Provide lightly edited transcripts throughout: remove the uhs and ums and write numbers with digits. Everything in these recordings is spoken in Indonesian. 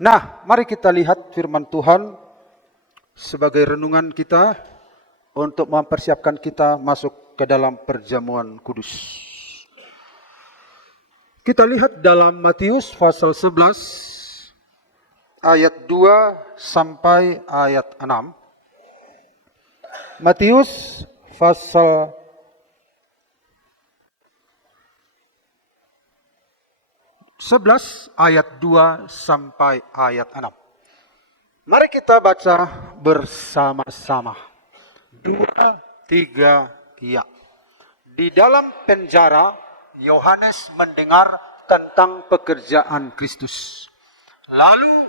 Nah, mari kita lihat firman Tuhan sebagai renungan kita untuk mempersiapkan kita masuk ke dalam perjamuan kudus. Kita lihat dalam Matius pasal 11 ayat 2 sampai ayat 6. Matius pasal 11 ayat 2 sampai ayat 6. Mari kita baca bersama-sama. 2, 3, ya. Di dalam penjara, Yohanes mendengar tentang pekerjaan Kristus. Lalu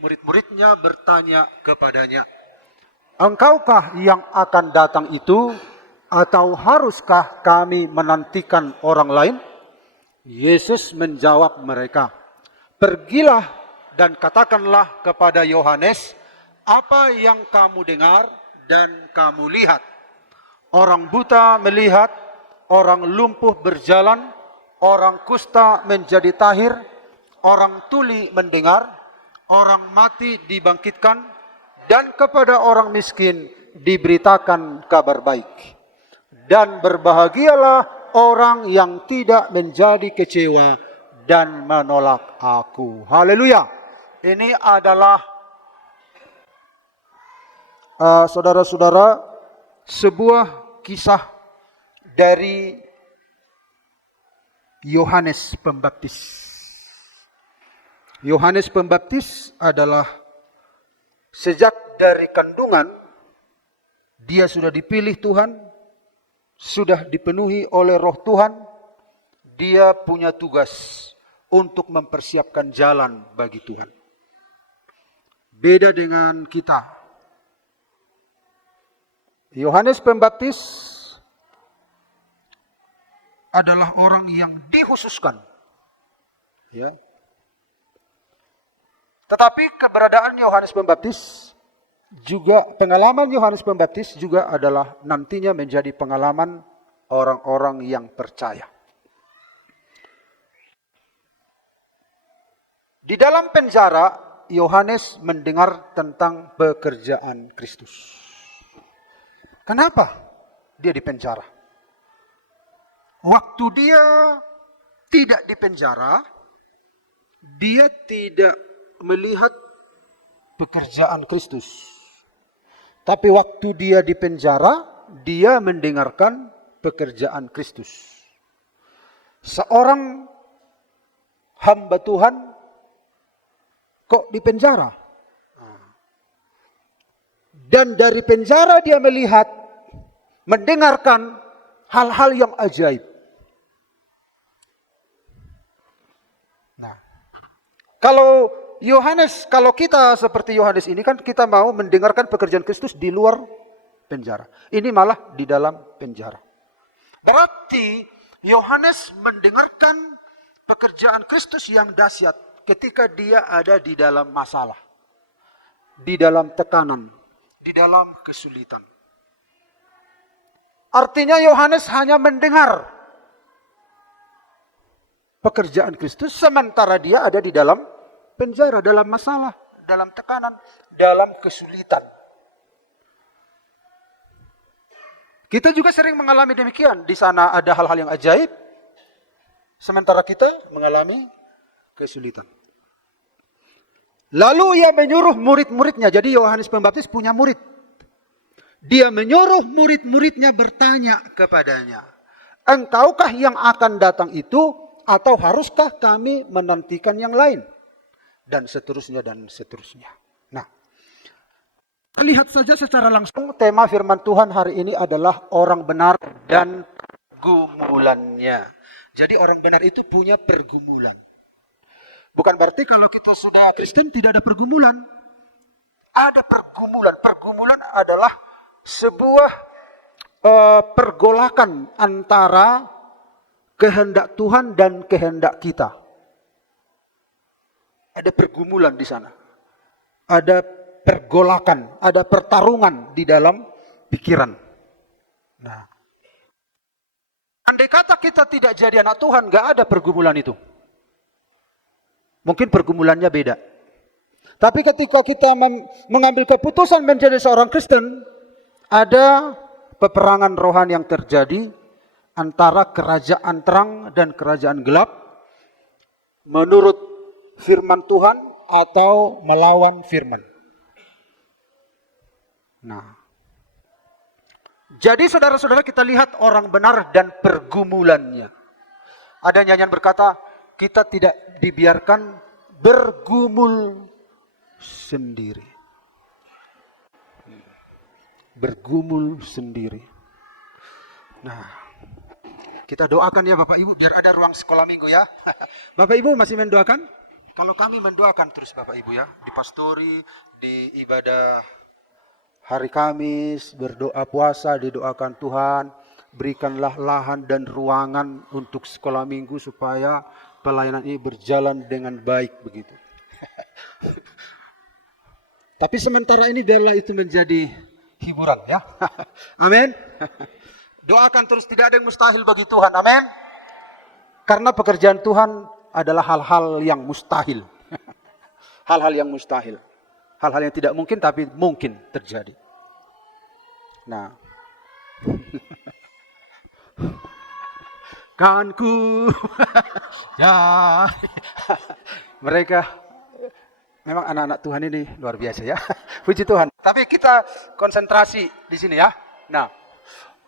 murid-muridnya bertanya kepadanya, "Engkaukah yang akan datang itu, atau haruskah kami menantikan orang lain?" Yesus menjawab mereka, "Pergilah dan katakanlah kepada Yohanes apa yang kamu dengar dan kamu lihat. Orang buta melihat, orang lumpuh berjalan, orang kusta menjadi tahir, orang tuli mendengar, orang mati dibangkitkan, dan kepada orang miskin diberitakan kabar baik. Dan berbahagialah orang yang tidak menjadi kecewa dan menolak aku." Haleluya. Ini adalah saudara-saudara, sebuah kisah dari Yohanes Pembaptis. Yohanes Pembaptis adalah sejak dari kandungan dia sudah dipilih Tuhan, sudah dipenuhi oleh Roh Tuhan. Dia punya tugas untuk mempersiapkan jalan bagi Tuhan. Beda dengan kita. Yohanes Pembaptis adalah orang yang dikhususkan. Ya. Tetapi keberadaan Yohanes Pembaptis juga, pengalaman Yohanes Pembaptis juga adalah nantinya menjadi pengalaman orang-orang yang percaya. Di dalam penjara, Yohanes mendengar tentang pekerjaan Kristus. Kenapa dia di penjara? Waktu dia tidak di penjara, dia tidak melihat pekerjaan Kristus. Tapi waktu dia di penjara, dia mendengarkan pekerjaan Kristus. Seorang hamba Tuhan kok di penjara? Dan dari penjara dia melihat, mendengarkan hal-hal yang ajaib. Nah, kalau kita seperti Yohanes ini kan kita mau mendengarkan pekerjaan Kristus di luar penjara. Ini malah di dalam penjara. Berarti Yohanes mendengarkan pekerjaan Kristus yang dahsyat ketika dia ada di dalam masalah, di dalam tekanan, di dalam kesulitan. Artinya Yohanes hanya mendengar pekerjaan Kristus sementara dia ada di dalam penjara, dalam masalah, dalam tekanan, dalam kesulitan. Kita juga sering mengalami demikian. Di sana ada hal-hal yang ajaib, sementara kita mengalami kesulitan. Lalu ia menyuruh murid-muridnya. Jadi Yohanes Pembaptis punya murid. Dia menyuruh murid-muridnya bertanya kepadanya, "Engkaukah yang akan datang itu, atau haruskah kami menantikan yang lain?" Dan seterusnya, dan seterusnya. Nah, lihat saja secara langsung tema firman Tuhan hari ini adalah orang benar dan pergumulannya. Jadi orang benar itu punya pergumulan. Bukan berarti kalau kita sudah Kristen tidak ada pergumulan. Ada pergumulan. Pergumulan adalah sebuah pergolakan antara kehendak Tuhan dan kehendak kita. Ada pergumulan di sana. Ada pergolakan, ada pertarungan di dalam pikiran. Nah, andai kata kita tidak jadi anak Tuhan, gak ada pergumulan itu. Mungkin pergumulannya beda. Tapi ketika kita mengambil keputusan menjadi seorang Kristen, ada peperangan rohani yang terjadi antara kerajaan terang dan kerajaan gelap menurut firman Tuhan atau melawan firman. Nah, jadi saudara-saudara, kita lihat orang benar dan pergumulannya. Ada nyanyian berkata, kita tidak dibiarkan bergumul sendiri. Bergumul sendiri. Nah, kita doakan ya Bapak Ibu biar ada ruang sekolah minggu ya. Bapak Ibu masih mendoakan? Kalau kami mendoakan terus Bapak Ibu ya. Di pastori, di ibadah hari Kamis, berdoa puasa, didoakan Tuhan. Berikanlah lahan dan ruangan untuk sekolah minggu supaya pelayanan ini berjalan dengan baik begitu. Tapi sementara ini biarlah itu menjadi hiburan ya. Amin. Doakan terus, tidak ada yang mustahil bagi Tuhan. Amin. Karena pekerjaan Tuhan adalah hal-hal yang mustahil. Hal-hal yang mustahil. Hal-hal yang tidak mungkin tapi mungkin terjadi. Nah. Kanku ya. Mereka memang anak-anak Tuhan ini luar biasa ya. Puji Tuhan. Tapi kita konsentrasi di sini ya. Nah,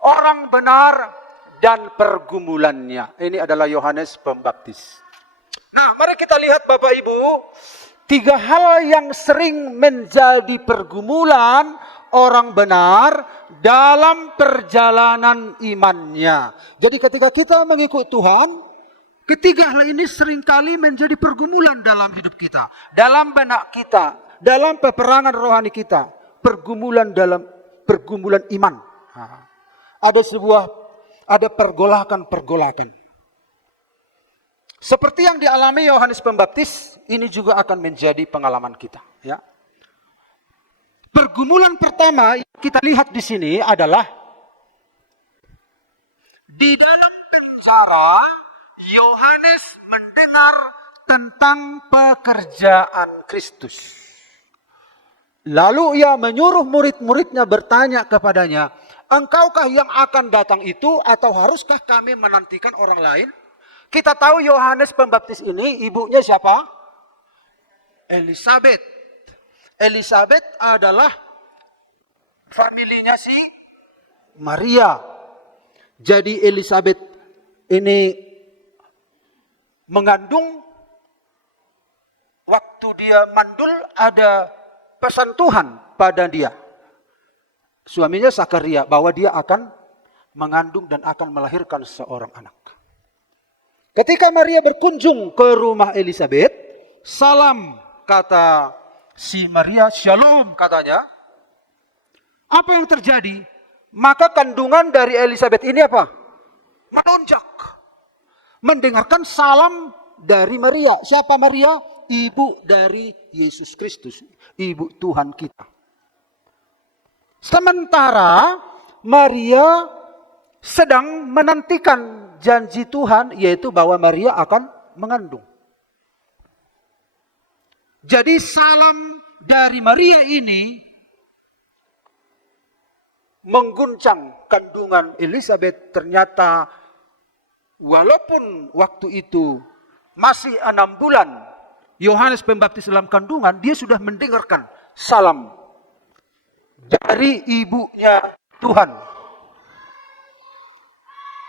orang benar dan pergumulannya. Ini adalah Yohanes Pembaptis. Nah, mari kita lihat Bapak Ibu, 3 hal yang sering menjadi pergumulan orang benar dalam perjalanan imannya. Jadi ketika kita mengikut Tuhan, ketiga hal ini seringkali menjadi pergumulan dalam hidup kita, dalam benak kita, dalam peperangan rohani kita, pergumulan iman. Ada pergolakan-pergolakan. Seperti yang dialami Yohanes Pembaptis, ini juga akan menjadi pengalaman kita, ya. Pergumulan pertama yang kita lihat di sini adalah di dalam penjara Yohanes mendengar tentang pekerjaan Kristus. Lalu ia menyuruh murid-muridnya bertanya kepadanya, engkaukah yang akan datang itu atau haruskah kami menantikan orang lain? Kita tahu Yohanes Pembaptis ini ibunya siapa? Elisabet. Elisabet adalah familinya si Maria. Jadi Elisabet ini mengandung, waktu dia mandul ada pesan Tuhan pada dia. Suaminya Zakaria bahwa dia akan mengandung dan akan melahirkan seorang anak. Ketika Maria berkunjung ke rumah Elisabet, salam kata si Maria, shalom katanya. Apa yang terjadi? Maka kandungan dari Elisabet ini apa? Melonjak. Mendengarkan salam dari Maria. Siapa Maria? Ibu dari Yesus Kristus. Ibu Tuhan kita. Sementara Maria sedang menantikan janji Tuhan, yaitu bahwa Maria akan mengandung. Jadi salam dari Maria ini mengguncang kandungan Elisabet. Ternyata walaupun waktu itu masih 6 bulan Yohanes Pembaptis dalam kandungan, dia sudah mendengarkan salam dari ibunya Tuhan.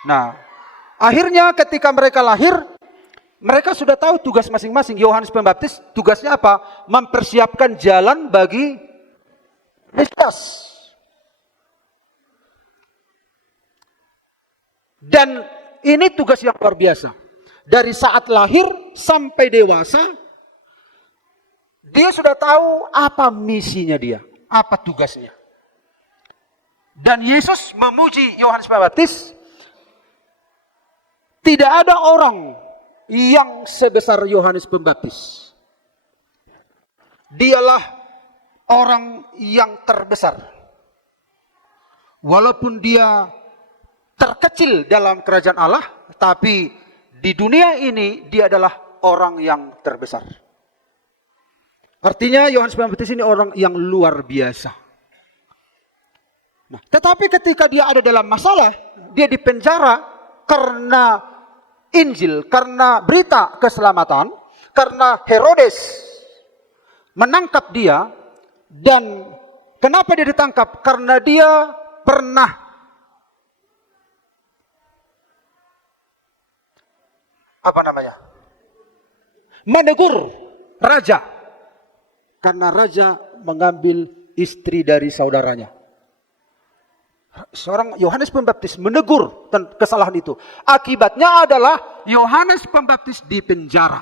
Nah, akhirnya ketika mereka lahir, mereka sudah tahu tugas masing-masing. Yohanes Pembaptis tugasnya apa? Mempersiapkan jalan bagi Mesias. Dan ini tugas yang luar biasa. Dari saat lahir sampai dewasa, dia sudah tahu apa misinya dia, apa tugasnya. Dan Yesus memuji Yohanes Pembaptis, tidak ada orang yang sebesar Yohanes Pembaptis. Dialah orang yang terbesar. Walaupun dia terkecil dalam kerajaan Allah, tapi di dunia ini dia adalah orang yang terbesar. Artinya Yohanes Pembaptis ini orang yang luar biasa. Nah, tetapi ketika dia ada dalam masalah, dia dipenjara karena Injil, karena berita keselamatan, karena Herodes menangkap dia. Dan kenapa dia ditangkap? Karena dia pernah menegur raja. Karena raja mengambil istri dari saudaranya. Seorang Yohanes Pembaptis menegur kesalahan itu. Akibatnya adalah Yohanes Pembaptis dipenjara.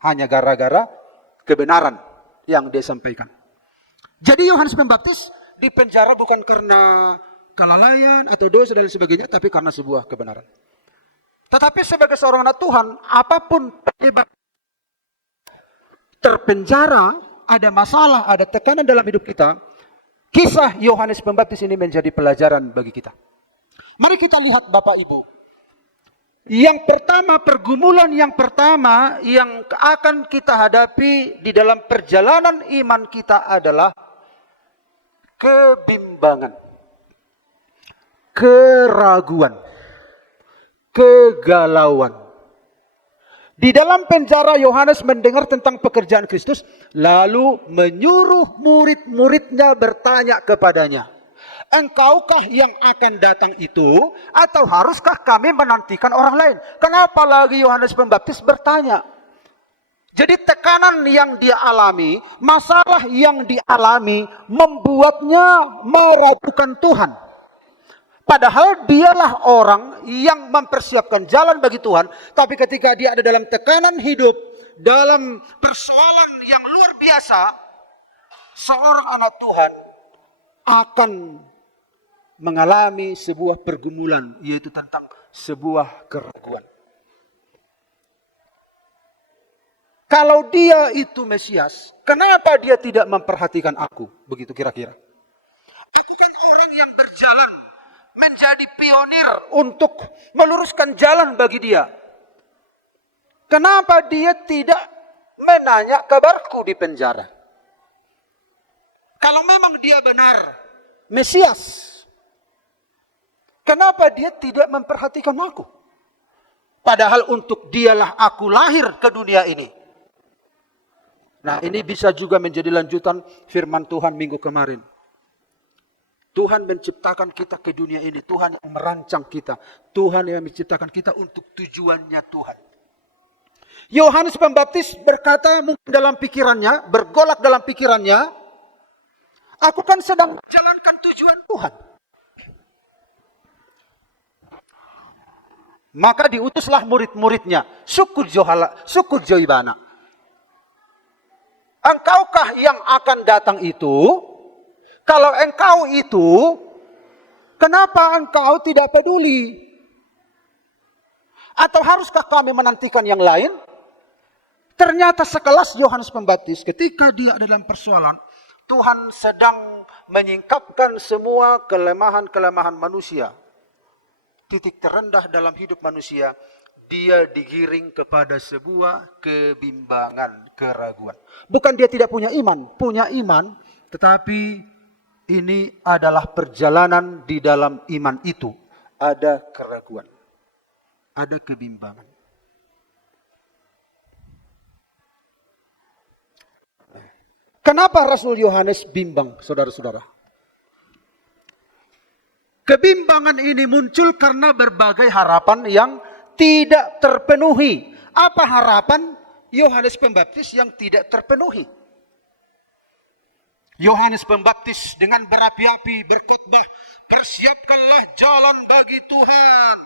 Hanya gara-gara kebenaran yang dia sampaikan. Jadi Yohanes Pembaptis dipenjara bukan karena kelalaian atau dosa dan sebagainya, tapi karena sebuah kebenaran. Tetapi sebagai seorang anak Tuhan, apapun penyebab terpenjara, ada masalah, ada tekanan dalam hidup kita, kisah Yohanes Pembaptis ini menjadi pelajaran bagi kita. Mari kita lihat Bapak Ibu. Yang pertama, pergumulan yang pertama yang akan kita hadapi di dalam perjalanan iman kita adalah kebimbangan, keraguan, kegalauan. Di dalam penjara Yohanes mendengar tentang pekerjaan Kristus, lalu menyuruh murid-muridnya bertanya kepadanya, engkaukah yang akan datang itu, atau haruskah kami menantikan orang lain? Kenapa lagi Yohanes Pembaptis bertanya? Jadi tekanan yang dia alami, masalah yang dialami, membuatnya meragukan Tuhan. Padahal dialah orang yang mempersiapkan jalan bagi Tuhan. Tapi ketika dia ada dalam tekanan hidup, dalam persoalan yang luar biasa, seorang anak Tuhan akan mengalami sebuah pergumulan, yaitu tentang sebuah keraguan. Kalau dia itu Mesias, kenapa dia tidak memperhatikan aku? Begitu kira-kira. Aku kan orang yang berjalan menjadi pionir untuk meluruskan jalan bagi dia. Kenapa dia tidak menanya kabarku di penjara? Kalau memang dia benar Mesias, kenapa dia tidak memperhatikan aku? Padahal untuk dialah aku lahir ke dunia ini. Nah, ini bisa juga menjadi lanjutan firman Tuhan minggu kemarin. Tuhan menciptakan kita ke dunia ini. Tuhan yang merancang kita. Tuhan yang menciptakan kita untuk tujuannya Tuhan. Yohanes Pembaptis berkata mungkin dalam pikirannya, bergolak dalam pikirannya, aku kan sedang menjalankan tujuan Tuhan. Maka diutuslah murid-muridnya, suku Joibana. Engkaukah yang akan datang itu? Kalau engkau itu, kenapa engkau tidak peduli? Atau haruskah kami menantikan yang lain? Ternyata sekelas Yohanes Pembaptis, ketika dia ada dalam persoalan, Tuhan sedang menyingkapkan semua kelemahan-kelemahan manusia. Titik terendah dalam hidup manusia, dia digiring kepada sebuah kebimbangan, keraguan. Bukan dia tidak punya iman, tetapi ini adalah perjalanan di dalam iman itu. Ada keraguan. Ada kebimbangan. Kenapa Rasul Yohanes bimbang, saudara-saudara? Kebimbangan ini muncul karena berbagai harapan yang tidak terpenuhi. Apa harapan Yohanes Pembaptis yang tidak terpenuhi? Yohanes Pembaptis dengan berapi-api berkhotbah, persiapkanlah jalan bagi Tuhan.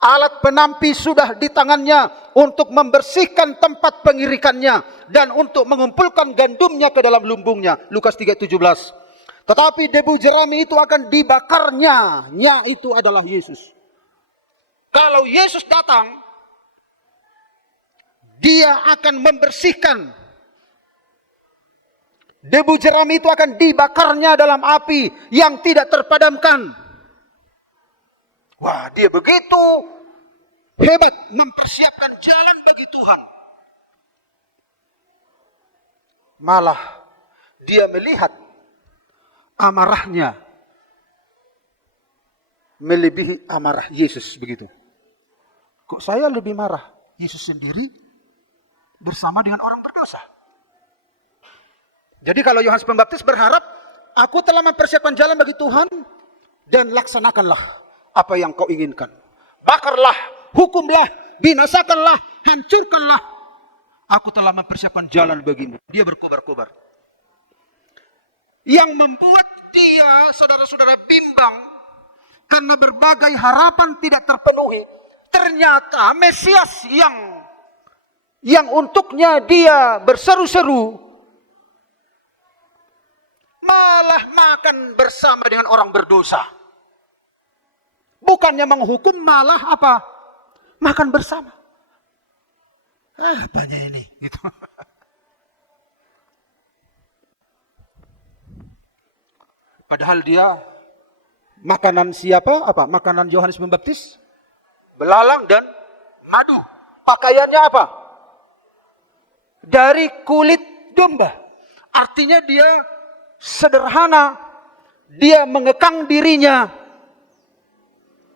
Alat penampi sudah di tangannya untuk membersihkan tempat pengirikannya dan untuk mengumpulkan gandumnya ke dalam lumbungnya. Lukas 3:17. Tetapi debu jerami itu akan dibakarnya. Nya itu adalah Yesus. Kalau Yesus datang, dia akan membersihkan. Debu jerami itu akan dibakarnya dalam api yang tidak terpadamkan. Wah, dia begitu hebat mempersiapkan jalan bagi Tuhan. Malah dia melihat amarahnya melebihi amarah Yesus begitu. Kok saya lebih marah Yesus sendiri bersama dengan orang berdosa? Jadi kalau Yohanes Pembaptis berharap, aku telah mempersiapkan jalan bagi Tuhan dan laksanakanlah apa yang kau inginkan. Bakarlah, hukumlah, binasakanlah, hancurkanlah. Aku telah mempersiapkan jalan bagimu. Dia berkobar-kobar. Yang membuat dia, saudara-saudara, bimbang karena berbagai harapan tidak terpenuhi. Ternyata Mesias yang untuknya dia berseru-seru malah makan bersama dengan orang berdosa. Bukannya menghukum, malah apa? Makan bersama. Apanya ini? Gitu. Padahal dia makanan siapa? Apa? Makanan Yohanes Pembaptis? Belalang dan madu. Pakaiannya apa? Dari kulit domba. Artinya dia sederhana, dia mengekang dirinya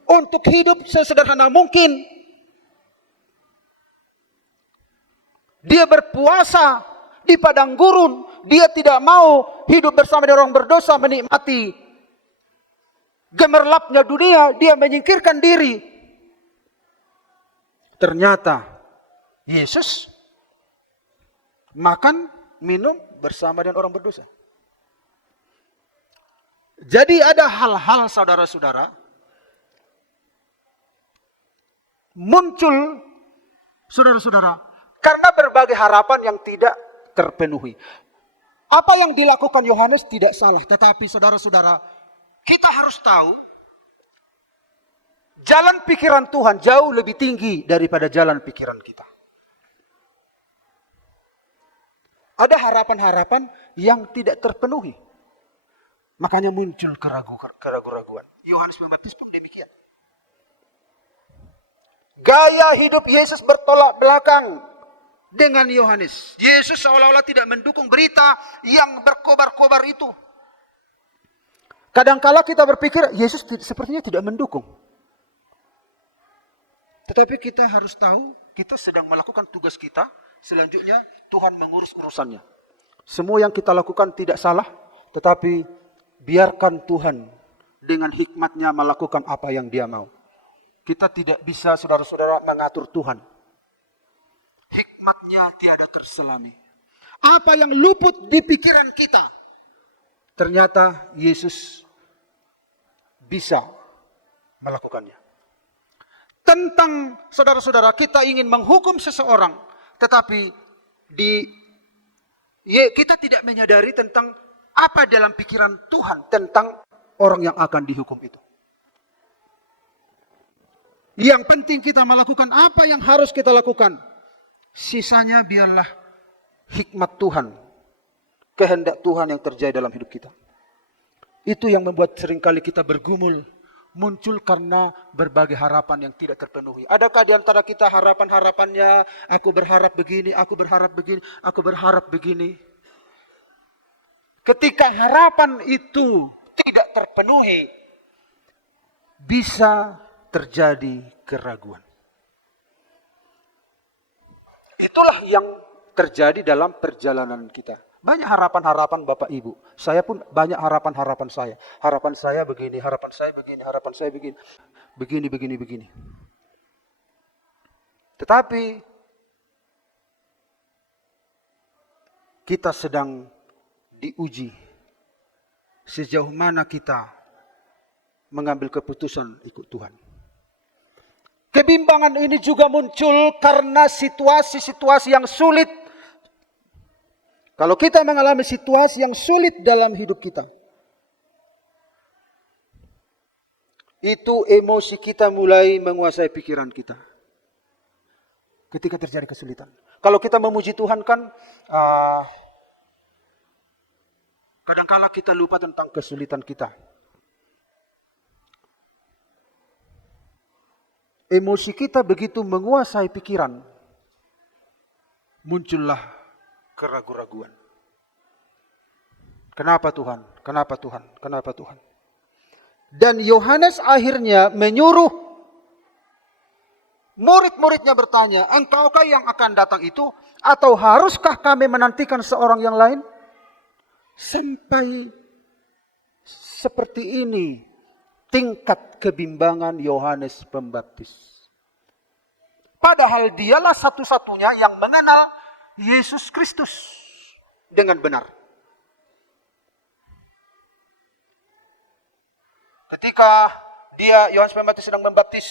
untuk hidup sesederhana mungkin. Dia berpuasa di padang gurun, dia tidak mau hidup bersama dengan orang berdosa, menikmati gemerlapnya dunia, dia menyingkirkan diri. Ternyata Yesus makan, minum bersama dengan orang berdosa. Jadi ada hal-hal, saudara-saudara, muncul, saudara-saudara, karena berbagai harapan yang tidak terpenuhi. Apa yang dilakukan Yohanes tidak salah, tetapi saudara-saudara, kita harus tahu jalan pikiran Tuhan jauh lebih tinggi daripada jalan pikiran kita. Ada harapan-harapan yang tidak terpenuhi. Makanya muncul keraguan-keraguan. Yohanes Pembaptis pun demikian. Gaya hidup Yesus bertolak belakang dengan Yohanes. Yesus seolah-olah tidak mendukung berita yang berkobar-kobar itu. Kadangkala kita berpikir Yesus sepertinya tidak mendukung. Tetapi kita harus tahu kita sedang melakukan tugas kita. Selanjutnya Tuhan mengurus urusannya. Semua yang kita lakukan tidak salah. Tetapi biarkan Tuhan dengan hikmatnya melakukan apa yang dia mau. Kita tidak bisa, saudara-saudara, mengatur Tuhan. Hikmatnya tiada terselami. Apa yang luput di pikiran kita, ternyata Yesus bisa melakukannya. Tentang, saudara-saudara, kita ingin menghukum seseorang, tetapi kita tidak menyadari tentang apa dalam pikiran Tuhan tentang orang yang akan dihukum itu. Yang penting kita melakukan apa yang harus kita lakukan. Sisanya biarlah hikmat Tuhan, kehendak Tuhan yang terjadi dalam hidup kita. Itu yang membuat seringkali kita bergumul, muncul karena berbagai harapan yang tidak terpenuhi. Adakah di antara kita harapan-harapannya, aku berharap begini, aku berharap begini, aku berharap begini. Ketika harapan itu tidak terpenuhi, bisa terjadi keraguan. Itulah yang terjadi dalam perjalanan kita. Banyak harapan-harapan Bapak Ibu. Saya pun banyak harapan-harapan saya. Harapan saya begini, harapan saya begini, harapan saya begini. Begini. Tetapi kita sedang diuji sejauh mana kita mengambil keputusan ikut Tuhan. Kebimbangan ini juga muncul karena situasi-situasi yang sulit. Kalau kita mengalami situasi yang sulit dalam hidup kita, itu emosi kita mulai menguasai pikiran kita. Ketika terjadi kesulitan. Kalau kita memuji Tuhan kan, kadangkala kita lupa tentang kesulitan kita. emosi kita begitu menguasai pikiran, muncullah keraguan-raguan. Kenapa Tuhan? Kenapa Tuhan? Kenapa Tuhan? Dan Yohanes akhirnya menyuruh murid-muridnya bertanya, engkaukah yang akan datang itu? Atau haruskah kami menantikan seorang yang lain? Sampai seperti ini tingkat kebimbangan Yohanes Pembaptis. Padahal dialah satu-satunya yang mengenal Yesus Kristus dengan benar. Ketika Yohanes Pembaptis sedang membaptis,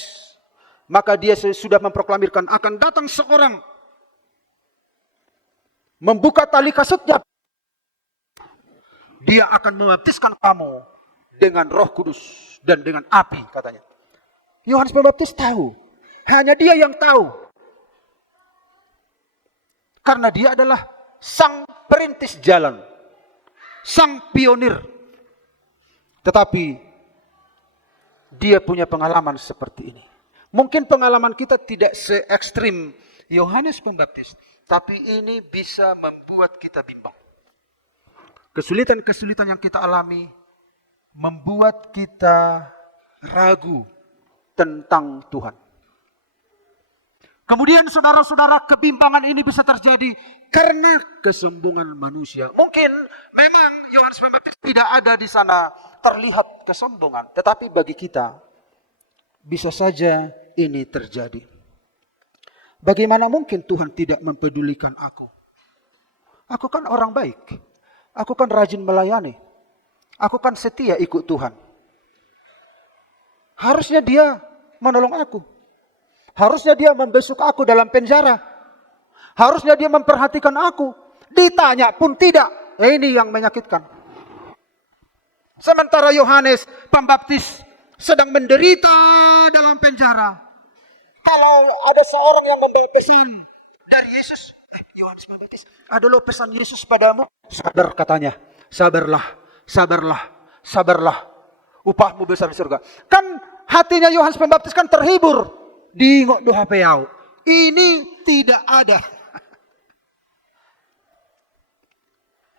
maka dia sudah memproklamirkan akan datang seorang membuka tali kasutnya. Dia akan membaptiskan kamu dengan Roh Kudus dan dengan api, katanya. Yohanes Pembaptis tahu. Hanya dia yang tahu. Karena dia adalah sang perintis jalan. Sang pionir. Tetapi dia punya pengalaman seperti ini. Mungkin pengalaman kita tidak se-ekstrim Yohanes Pembaptis. Tapi ini bisa membuat kita bimbang. Kesulitan-kesulitan yang kita alami membuat kita ragu tentang Tuhan. Kemudian saudara-saudara, kebimbangan ini bisa terjadi karena kesombongan manusia. Mungkin memang Yohanes Pembaptis tidak ada di sana terlihat kesombongan. Tetapi bagi kita bisa saja ini terjadi. Bagaimana mungkin Tuhan tidak mempedulikan aku? Aku kan orang baik. Aku kan rajin melayani. Aku kan setia ikut Tuhan. Harusnya dia menolong aku. Harusnya dia membesuk aku dalam penjara. Harusnya dia memperhatikan aku. Ditanya pun tidak. Ini yang menyakitkan. Sementara Yohanes Pembaptis sedang menderita dalam penjara. Kalau ada seorang yang membawa pesan dari Yesus, Yohanes Pembaptis, ada loh pesan Yesus padamu. Sabar katanya, sabarlah, sabarlah, sabarlah. Upahmu besar di surga. Kan hatinya Yohanes Pembaptis kan terhibur. Di doa peyau. Ini tidak ada.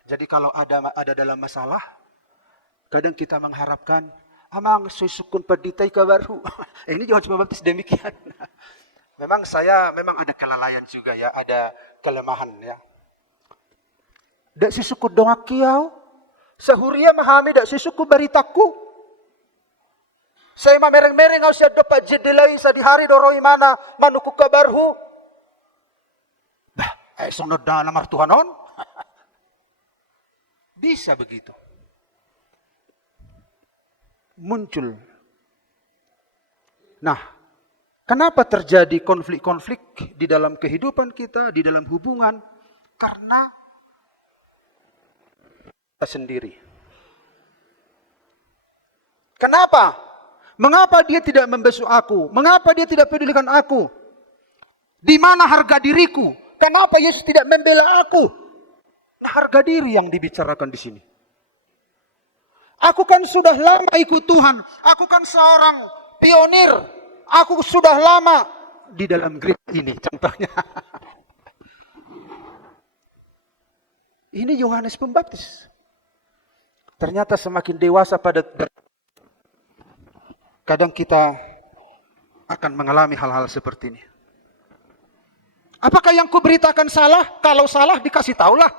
Jadi kalau ada dalam masalah, kadang kita mengharapkan, amang susukun peditai kabarhu. Ini Yohanes Pembaptis demikian. Memang ada kelalaian juga ya, ada kelemahan ya. Dak sisuku dongak kiau, sahuria mahami dak sisuku baritaku. Saya mereng-mereng au siya dapat jedelai sa di hari doroi mana manuku kabarhu. Bah, sunod na namar Tuhanon. Bisa begitu. Muncul. Nah, kenapa terjadi konflik-konflik di dalam kehidupan kita, di dalam hubungan? Karena kita sendiri. Kenapa? Mengapa dia tidak membesuk aku? Mengapa dia tidak pedulikan aku? Di mana harga diriku? Kenapa Yesus tidak membela aku? Nah, harga diri yang dibicarakan di sini. Aku kan sudah lama ikut Tuhan. Aku kan seorang pionir. Aku sudah lama di dalam gereja ini, contohnya. Ini Yohanes Pembaptis. Ternyata semakin dewasa kadang kita akan mengalami hal-hal seperti ini. Apakah yang kuberitakan salah? Kalau salah dikasih tahulah.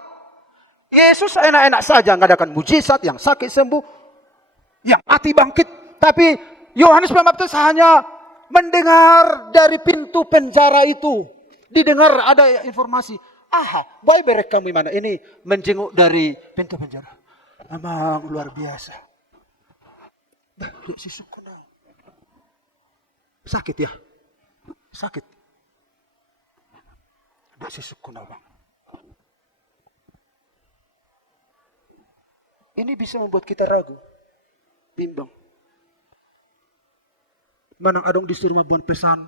Yesus enak-enak saja mengadakan mujizat, yang sakit sembuh, yang mati bangkit. Tapi Yohanes Pembaptis hanya mendengar dari pintu penjara itu. Didengar ada informasi. Boy berek kamu mana? Ini menjenguk dari pintu penjara. Memang luar biasa. Sakit ya? Sakit. Dak sisuku na bang. Ini bisa membuat kita ragu. Bimbang. Manang adong disuruh mabuan pesan.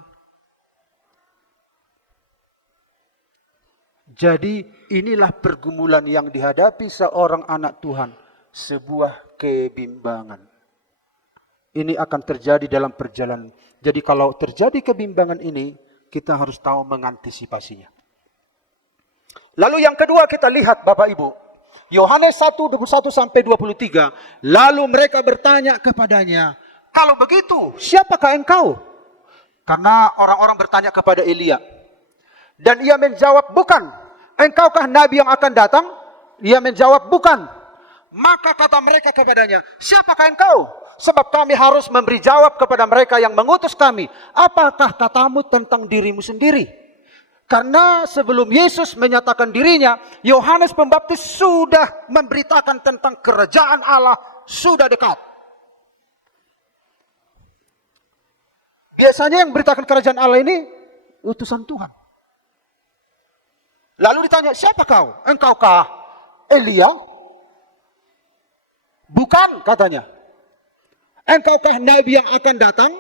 Jadi inilah pergumulan yang dihadapi seorang anak Tuhan. Sebuah kebimbangan. Ini akan terjadi dalam perjalanan Jadi kalau terjadi kebimbangan ini, kita harus tahu mengantisipasinya. Lalu yang kedua kita lihat Bapak Ibu. Yohanes 1:21 sampai 23. Lalu mereka bertanya kepadanya, kalau begitu siapakah engkau? Karena orang-orang bertanya kepada Elia. Dan ia menjawab, bukan. Engkaukah nabi yang akan datang? Ia menjawab, bukan. Maka kata mereka kepadanya, siapakah engkau? Sebab kami harus memberi jawab kepada mereka yang mengutus kami. Apakah katamu tentang dirimu sendiri? Karena sebelum Yesus menyatakan dirinya, Yohanes Pembaptis sudah memberitakan tentang kerajaan Allah sudah dekat. Biasanya yang beritakan kerajaan Allah ini utusan Tuhan. Lalu ditanya, siapa kau? Engkaukah Elia? Bukan, katanya. Engkaukah nabi yang akan datang?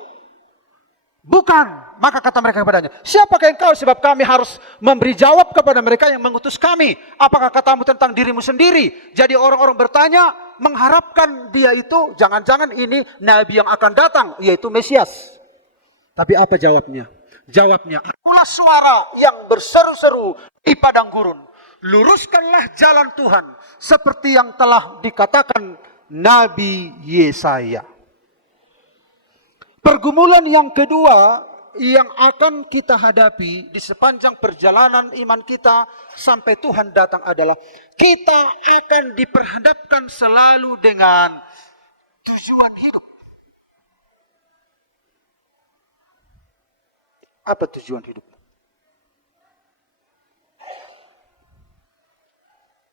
Bukan. Maka kata mereka kepadanya, siapakah engkau? Sebab kami harus memberi jawab kepada mereka yang mengutus kami. Apakah katamu tentang dirimu sendiri? Jadi orang-orang bertanya, mengharapkan dia itu, jangan-jangan ini nabi yang akan datang, yaitu Mesias. Tapi apa jawabnya? Jawabnya, akulah suara yang berseru-seru di padang gurun. Luruskanlah jalan Tuhan, seperti yang telah dikatakan Nabi Yesaya. Pergumulan yang kedua yang akan kita hadapi di sepanjang perjalanan iman kita sampai Tuhan datang adalah kita akan diperhadapkan selalu dengan tujuan hidup. Apa tujuan hidup?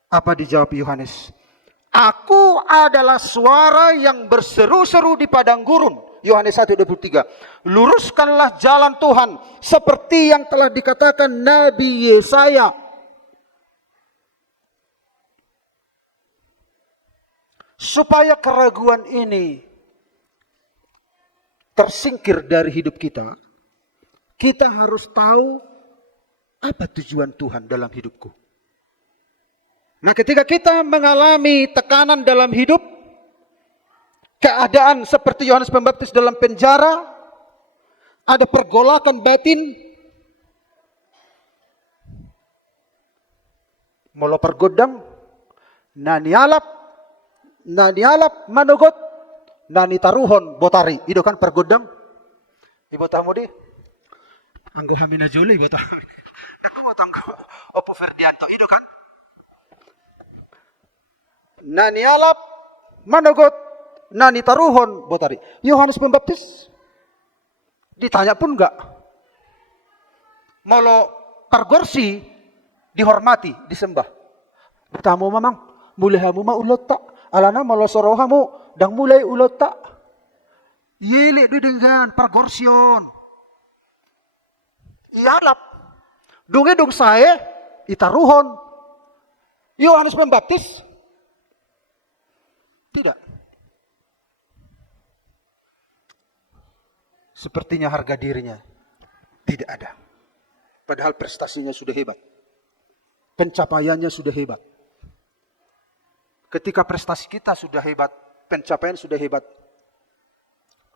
Apa dijawab Yohanes? Aku adalah suara yang berseru-seru di padang gurun. Yohanes 1:23. Luruskanlah jalan Tuhan seperti yang telah dikatakan Nabi Yesaya. Supaya keraguan ini tersingkir dari hidup kita, kita harus tahu apa tujuan Tuhan dalam hidupku. Nah, ketika kita mengalami tekanan dalam hidup, keadaan seperti Yohanes Pembaptis dalam penjara, ada pergolakan batin, molo pergodang, nani alap manogot, nani taruhon botari. Itu kan pergodang. Ibu tamu di anggo hamina juli ibu tamu. Aku mau tanggo Opo Ferdianto itu kan. Nani alap manogot, nani taruhon botari. Yohanes Pembaptis ditanya pun enggak. Molo pargorsi dihormati, disembah. Bertamu mamang, mulai hamu ma ulot tak. Alana molo sorohamu dang mulai ulot tak. Yele di dengan pargorsion. Ialap. Dunge dong saya itaruhon. Yohanes Pembaptis tidak. Sepertinya harga dirinya tidak ada. Padahal prestasinya sudah hebat. Pencapaiannya sudah hebat. Ketika prestasi kita sudah hebat, pencapaian sudah hebat.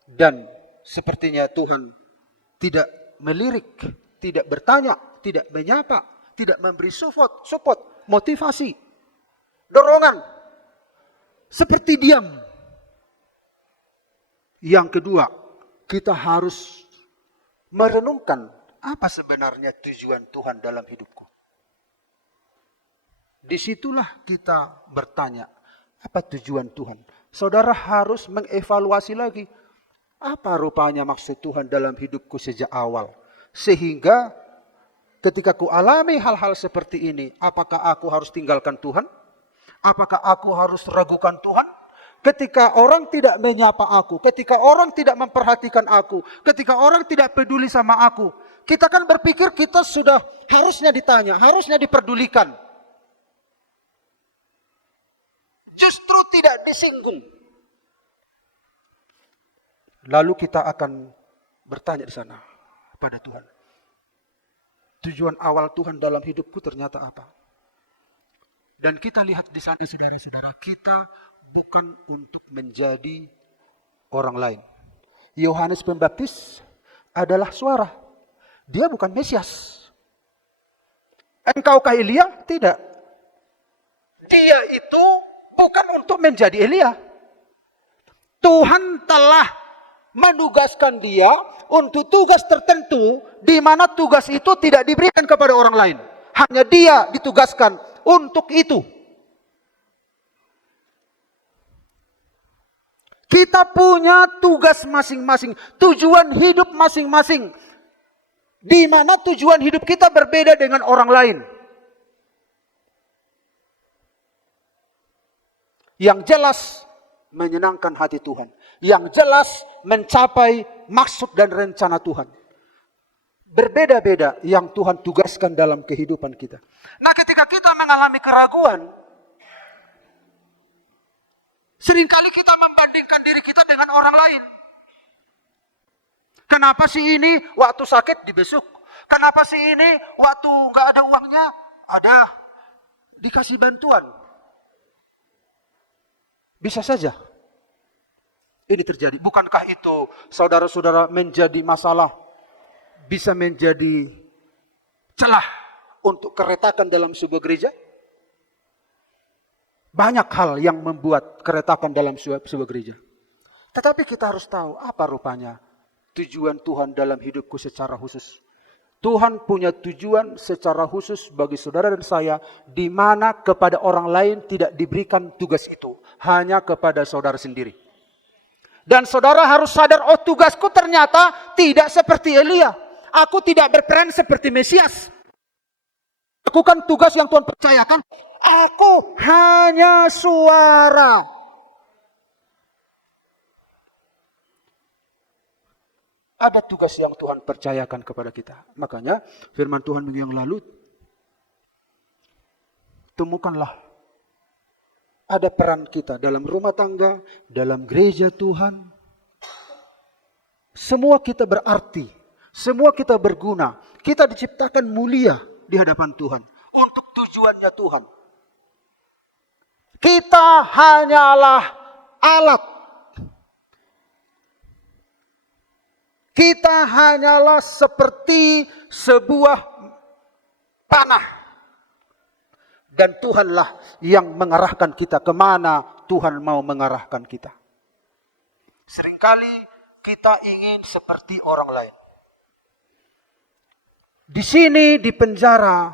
Dan sepertinya Tuhan tidak melirik, tidak bertanya, tidak menyapa, tidak memberi support, motivasi, dorongan. Seperti diam. Yang kedua, kita harus merenungkan apa sebenarnya tujuan Tuhan dalam hidupku. Disitulah kita bertanya, apa tujuan Tuhan? Saudara harus mengevaluasi lagi, apa rupanya maksud Tuhan dalam hidupku sejak awal. Sehingga ketika ku alami hal-hal seperti ini, apakah aku harus tinggalkan Tuhan? Apakah aku harus ragukan Tuhan? Ketika orang tidak menyapa aku, ketika orang tidak memperhatikan aku, ketika orang tidak peduli sama aku, kita kan berpikir kita sudah harusnya ditanya, harusnya diperdulikan. Justru tidak disinggung. Lalu kita akan bertanya di sana pada Tuhan. Tujuan awal Tuhan dalam hidupku ternyata apa? Dan kita lihat di sana saudara-saudara, kita bukan untuk menjadi orang lain. Yohanes Pembaptis adalah suara. Dia bukan Mesias. Engkaukah Elia? Tidak. Dia itu bukan untuk menjadi Elia. Tuhan telah menugaskan dia untuk tugas tertentu, di mana tugas itu tidak diberikan kepada orang lain. Hanya dia ditugaskan untuk itu. Kita punya tugas masing-masing, tujuan hidup masing-masing. Di mana tujuan hidup kita berbeda dengan orang lain. Yang jelas menyenangkan hati Tuhan. Yang jelas mencapai maksud dan rencana Tuhan. Berbeda-beda yang Tuhan tugaskan dalam kehidupan kita. Nah, ketika kita mengalami keraguan, seringkali kita membandingkan diri kita dengan orang lain. Kenapa sih ini waktu sakit dibesuk? Kenapa sih ini waktu nggak ada uangnya ada dikasih bantuan? Bisa saja ini terjadi. Bukankah itu saudara-saudara menjadi masalah? Bisa menjadi celah untuk keretakan dalam sebuah gereja? Banyak hal yang membuat keretakan dalam sebuah gereja. Tetapi kita harus tahu apa rupanya tujuan Tuhan dalam hidupku secara khusus. Tuhan punya tujuan secara khusus bagi saudara dan saya, di mana kepada orang lain tidak diberikan tugas itu. Hanya kepada saudara sendiri. Dan saudara harus sadar, oh tugasku ternyata tidak seperti Elia. Aku tidak berperan seperti Mesias. Lakukan tugas yang Tuhan percayakan. Aku hanya suara. Ada tugas yang Tuhan percayakan kepada kita. Makanya firman Tuhan minggu yang lalu, temukanlah ada peran kita dalam rumah tangga, dalam gereja Tuhan. Semua kita berarti, semua kita berguna. Kita diciptakan mulia di hadapan Tuhan. Untuk tujuannya Tuhan. Kita hanyalah alat. Kita hanyalah seperti sebuah panah. Dan Tuhanlah yang mengarahkan kita kemana Tuhan mau mengarahkan kita. Seringkali kita ingin seperti orang lain. Di sini di penjara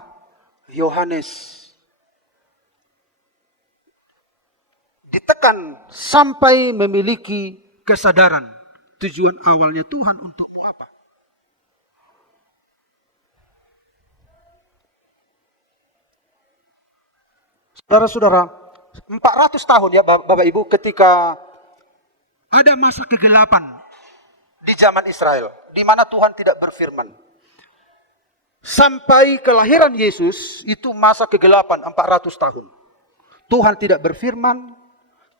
Yohanes ditekan sampai memiliki kesadaran tujuan awalnya Tuhan untuk apa. Saudara-saudara, 400 tahun ya Bapak Ibu, ketika ada masa kegelapan di zaman Israel, di mana Tuhan tidak berfirman. Sampai kelahiran Yesus, itu masa kegelapan 400 tahun. Tuhan tidak berfirman,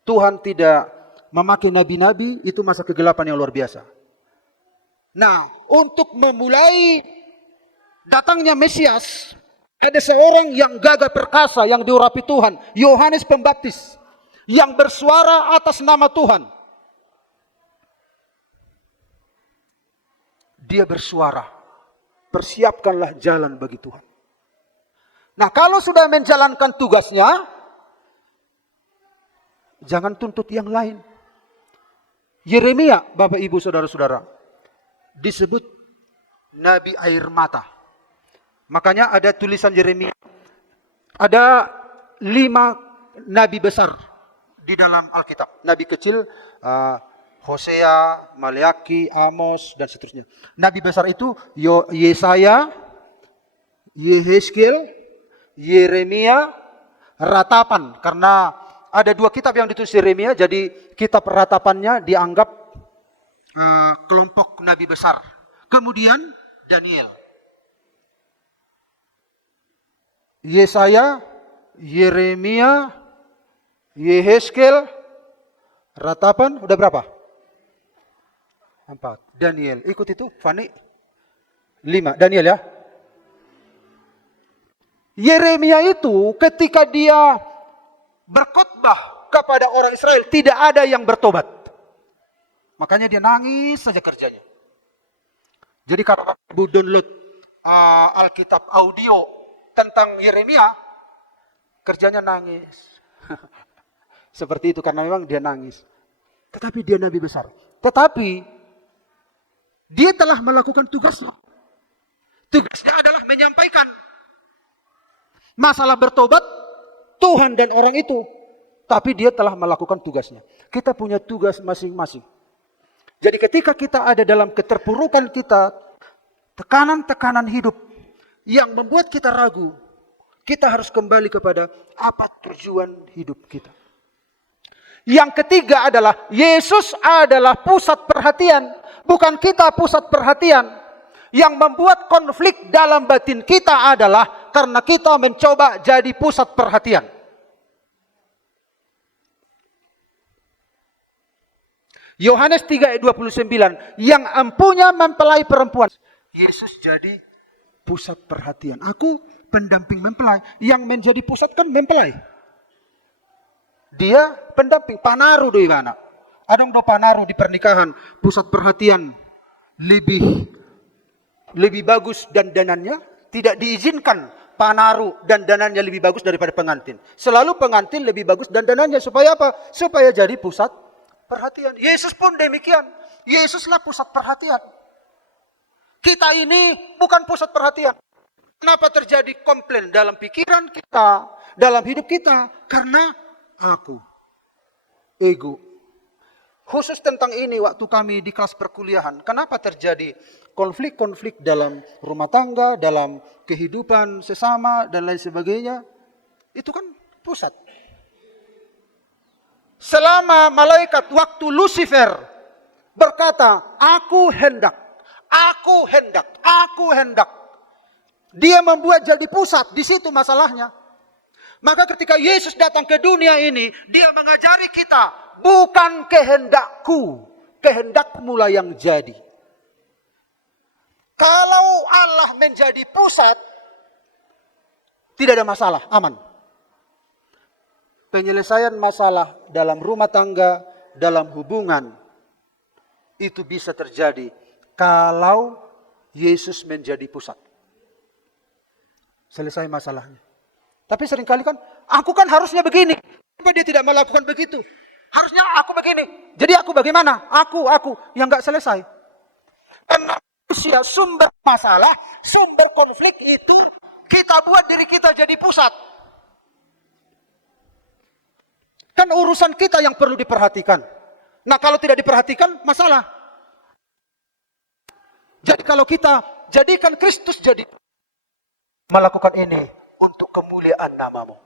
Tuhan tidak memakai nabi-nabi, itu masa kegelapan yang luar biasa. Nah, untuk memulai datangnya Mesias, ada seorang yang gagah perkasa yang diurapi Tuhan, Yohanes Pembaptis, yang bersuara atas nama Tuhan. Dia bersuara, persiapkanlah jalan bagi Tuhan. Nah, kalau sudah menjalankan tugasnya, jangan tuntut yang lain. Yeremia, Bapak Ibu Saudara-saudara, disebut Nabi air mata. Makanya ada tulisan Yeremia. Ada 5 nabi besar di dalam Alkitab. Nabi kecil, Hosea, Maleaki, Amos, dan seterusnya. Nabi besar itu Yesaya, Yehezkiel, Yeremia, Ratapan. Karena ada 2 kitab yang ditulis Yeremia, jadi kitab Ratapannya dianggap kelompok nabi besar. Kemudian Daniel. Yesaya, Yeremia, Yehezkiel, Ratapan, udah berapa? 4. Daniel, ikut itu, Fani. 5, Daniel ya. Yeremia itu ketika dia berkhotbah kepada orang Israel, tidak ada yang bertobat. Makanya dia nangis saja kerjanya. Jadi kalau Ibu download Alkitab audio tentang Yeremia, kerjanya nangis. Seperti itu, karena memang dia nangis. Tetapi dia nabi besar. Tetapi dia telah melakukan tugasnya. Tugasnya adalah menyampaikan masalah bertobat Tuhan dan orang itu. Tapi dia telah melakukan tugasnya. Kita punya tugas masing-masing. Jadi ketika kita ada dalam keterpurukan kita, tekanan-tekanan hidup yang membuat kita ragu, kita harus kembali kepada apa tujuan hidup kita. Yang ketiga adalah Yesus adalah pusat perhatian, bukan kita pusat perhatian. Yang membuat konflik dalam batin kita adalah karena kita mencoba jadi pusat perhatian. Yohanes 3 ayat 29, yang empunya mempelai perempuan. Yesus jadi pusat perhatian. Aku pendamping mempelai, yang menjadi pusat kan mempelai. Dia pendamping, panaru di mana? Adong do panaru di pernikahan, pusat perhatian lebih bagus dandanannya, tidak diizinkan panaru dan dandanannya lebih bagus daripada pengantin. Selalu pengantin lebih bagus dandanannya, supaya apa? Supaya jadi pusat perhatian. Yesus pun demikian. Yesuslah pusat perhatian. Kita ini bukan pusat perhatian. Kenapa terjadi komplain dalam pikiran kita, dalam hidup kita? Karena aku, ego. Khusus tentang ini waktu kami di kelas perkuliahan. Kenapa terjadi konflik-konflik dalam rumah tangga, dalam kehidupan sesama, dan lain sebagainya? Itu kan pusat. Selama malaikat waktu Lucifer berkata, aku hendak. Dia membuat jadi pusat, di situ masalahnya. Maka ketika Yesus datang ke dunia ini, dia mengajari kita, bukan kehendakku, kehendakmu lah yang jadi. Kalau Allah menjadi pusat, tidak ada masalah, aman. Penyelesaian masalah dalam rumah tangga, dalam hubungan, itu bisa terjadi kalau Yesus menjadi pusat. Selesai masalahnya. Tapi seringkali kan, aku kan harusnya begini. Kenapa dia tidak melakukan begitu? Harusnya aku begini. Jadi aku bagaimana? Aku. Yang gak selesai. Karena manusia sumber masalah, sumber konflik itu kita buat diri kita jadi pusat. Kan urusan kita yang perlu diperhatikan. Nah kalau tidak diperhatikan, masalah. Jadi kalau kita jadikan Kristus jadi melakukan ini untuk kemuliaan namamu.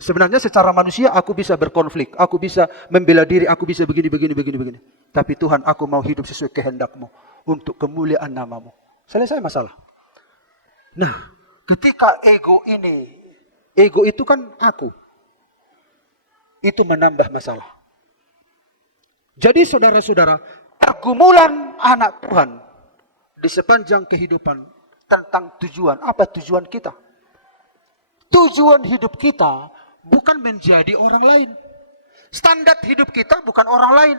Sebenarnya secara manusia aku bisa berkonflik, aku bisa membela diri, aku bisa begini. Tapi Tuhan, aku mau hidup sesuai kehendakmu untuk kemuliaan namamu. Selesai masalah. Nah, ketika ego itu kan aku. Itu menambah masalah. Jadi saudara-saudara, pergumulan anak Tuhan di sepanjang kehidupan tentang tujuan. Apa tujuan kita? Tujuan hidup kita bukan menjadi orang lain. Standar hidup kita bukan orang lain.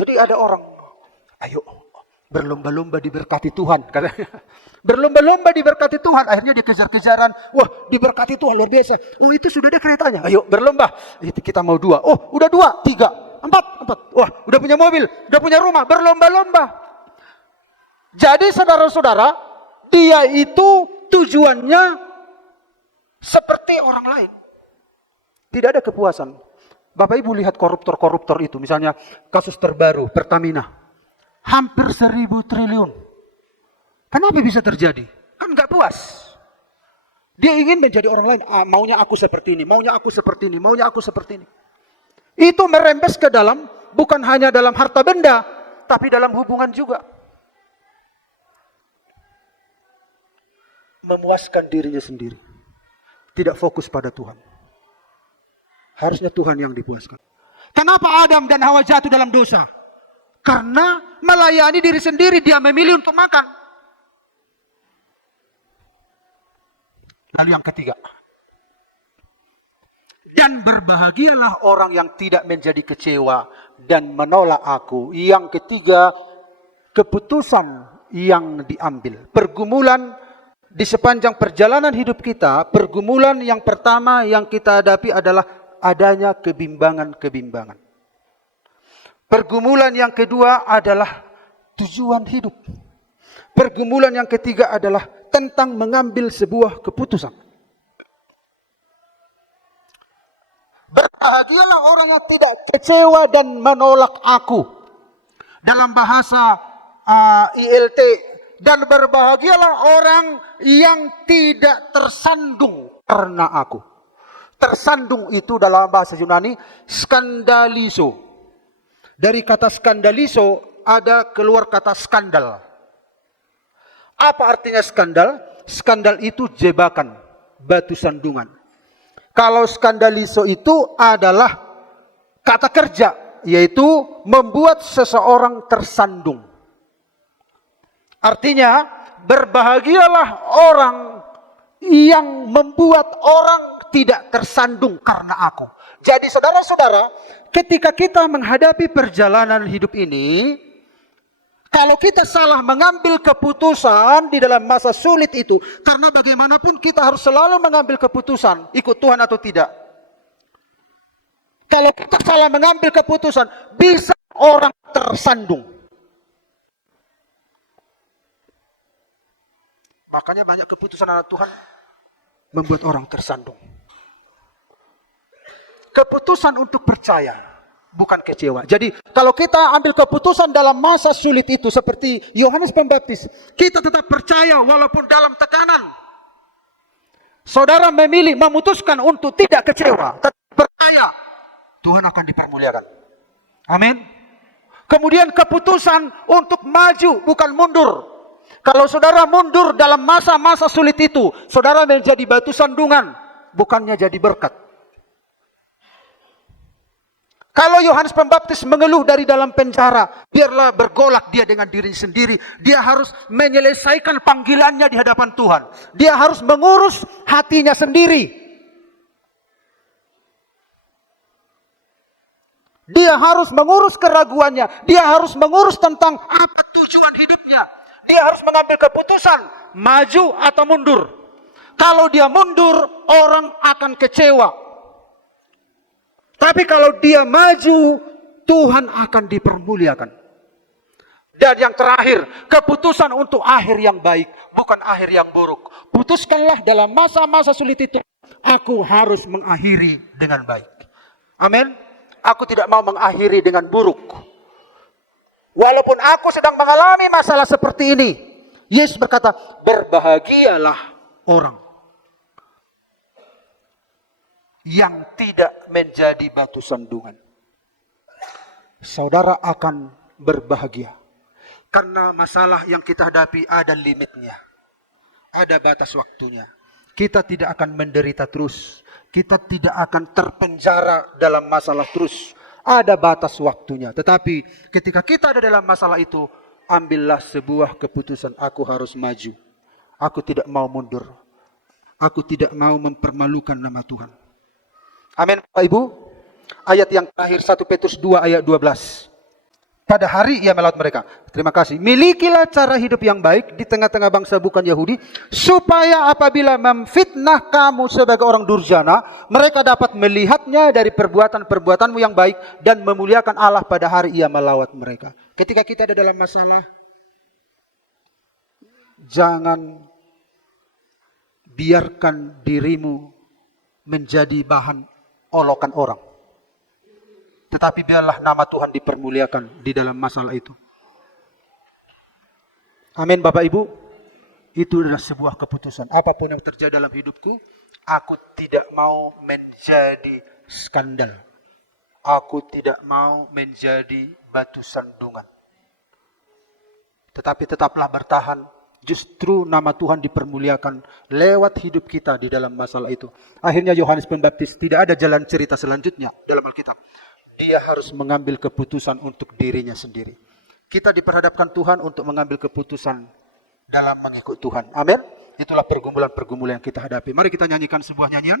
Jadi ada orang, ayo berlomba-lomba diberkati Tuhan. Katanya. Berlomba-lomba diberkati Tuhan. Akhirnya dia kejar-kejaran. Wah, diberkati Tuhan luar biasa. Oh, itu sudah ada keretanya. Ayo berlomba. Kita mau 2. Oh, udah 2, 3, 4. Wah, udah punya mobil, udah punya rumah. Berlomba-lomba. Jadi saudara-saudara, dia itu tujuannya seperti orang lain. Tidak ada kepuasan. Bapak Ibu lihat koruptor-koruptor itu. Misalnya kasus terbaru Pertamina. Hampir 1.000 triliun. Kenapa bisa terjadi? Kan gak puas. Dia ingin menjadi orang lain. Maunya aku seperti ini, maunya aku seperti ini, maunya aku seperti ini. Itu merembes ke dalam, bukan hanya dalam harta benda, tapi dalam hubungan juga. Memuaskan dirinya sendiri. Tidak fokus pada Tuhan. Harusnya Tuhan yang dipuaskan. Kenapa Adam dan Hawa jatuh dalam dosa? Karena melayani diri sendiri, dia memilih untuk makan. Lalu yang ketiga. Dan berbahagialah orang yang tidak menjadi kecewa dan menolak aku. Yang ketiga, keputusan yang diambil. Pergumulan di sepanjang perjalanan hidup kita, pergumulan yang pertama yang kita hadapi adalah adanya kebimbangan-kebimbangan. Pergumulan yang kedua adalah tujuan hidup. Pergumulan yang ketiga adalah tentang mengambil sebuah keputusan. Berbahagialah orang yang tidak kecewa dan menolak aku. Dalam bahasa ILT. Dan berbahagialah orang yang tidak tersandung karena aku. Tersandung itu dalam bahasa Yunani skandalizo. Dari kata skandalizo ada keluar kata skandal. Apa artinya skandal? Skandal itu jebakan, batu sandungan. Kalau skandalizo itu adalah kata kerja, yaitu membuat seseorang tersandung. Artinya, berbahagialah orang yang membuat orang tidak tersandung karena aku. Jadi saudara-saudara, ketika kita menghadapi perjalanan hidup ini, kalau kita salah mengambil keputusan di dalam masa sulit itu, karena bagaimanapun kita harus selalu mengambil keputusan, ikut Tuhan atau tidak. Kalau kita salah mengambil keputusan, bisa orang tersandung. Makanya banyak keputusan anak Tuhan membuat orang tersandung. Keputusan untuk percaya, bukan kecewa. Jadi kalau kita ambil keputusan dalam masa sulit itu seperti Yohanes Pembaptis, kita tetap percaya walaupun dalam tekanan. Saudara memilih, memutuskan untuk tidak kecewa, tetap percaya, Tuhan akan dipermuliakan. Amin. Kemudian keputusan untuk maju, bukan mundur. Kalau saudara mundur dalam masa-masa sulit itu, saudara menjadi batu sandungan, bukannya jadi berkat. Kalau Yohanes Pembaptis mengeluh dari dalam penjara, biarlah bergolak dia dengan diri sendiri. Dia harus menyelesaikan panggilannya di hadapan Tuhan. Dia harus mengurus hatinya sendiri. Dia harus mengurus keraguannya. Dia harus mengurus tentang apa tujuan hidupnya. Dia harus mengambil keputusan, maju atau mundur. Kalau dia mundur, orang akan kecewa. Tapi kalau dia maju, Tuhan akan dipermuliakan. Dan yang terakhir, keputusan untuk akhir yang baik, bukan akhir yang buruk. Putuskanlah dalam masa-masa sulit itu, aku harus mengakhiri dengan baik. Amin. Aku tidak mau mengakhiri dengan buruk. Walaupun aku sedang mengalami masalah seperti ini, Yesus berkata, berbahagialah orang yang tidak menjadi batu sandungan. Saudara akan berbahagia. Karena masalah yang kita hadapi ada limitnya. Ada batas waktunya. Kita tidak akan menderita terus. Kita tidak akan terpenjara dalam masalah terus. Ada batas waktunya. Tetapi ketika kita ada dalam masalah itu, ambillah sebuah keputusan. Aku harus maju. Aku tidak mau mundur. Aku tidak mau mempermalukan nama Tuhan. Amin, Bapak Ibu. Ayat yang terakhir 1 Petrus 2 ayat 12. Pada hari ia melawan mereka. Terima kasih. Milikilah cara hidup yang baik di tengah-tengah bangsa bukan Yahudi, supaya apabila memfitnah kamu sebagai orang durjana, mereka dapat melihatnya dari perbuatan-perbuatanmu yang baik dan memuliakan Allah pada hari ia melawat mereka. Ketika kita ada dalam masalah, jangan biarkan dirimu menjadi bahan olokan orang. Tetapi biarlah nama Tuhan dipermuliakan di dalam masalah itu. Amin, Bapak Ibu. Itu adalah sebuah keputusan. Apapun yang terjadi dalam hidupku, aku tidak mau menjadi skandal. Aku tidak mau menjadi batu sandungan. Tetapi tetaplah bertahan. Justru nama Tuhan dipermuliakan lewat hidup kita di dalam masalah itu. Akhirnya Yohanes Pembaptis, tidak ada jalan cerita selanjutnya dalam Alkitab. Dia harus mengambil keputusan untuk dirinya sendiri. Kita diperhadapkan Tuhan untuk mengambil keputusan dalam mengikut Tuhan. Amin. Itulah pergumulan-pergumulan yang kita hadapi. Mari kita nyanyikan sebuah nyanyian.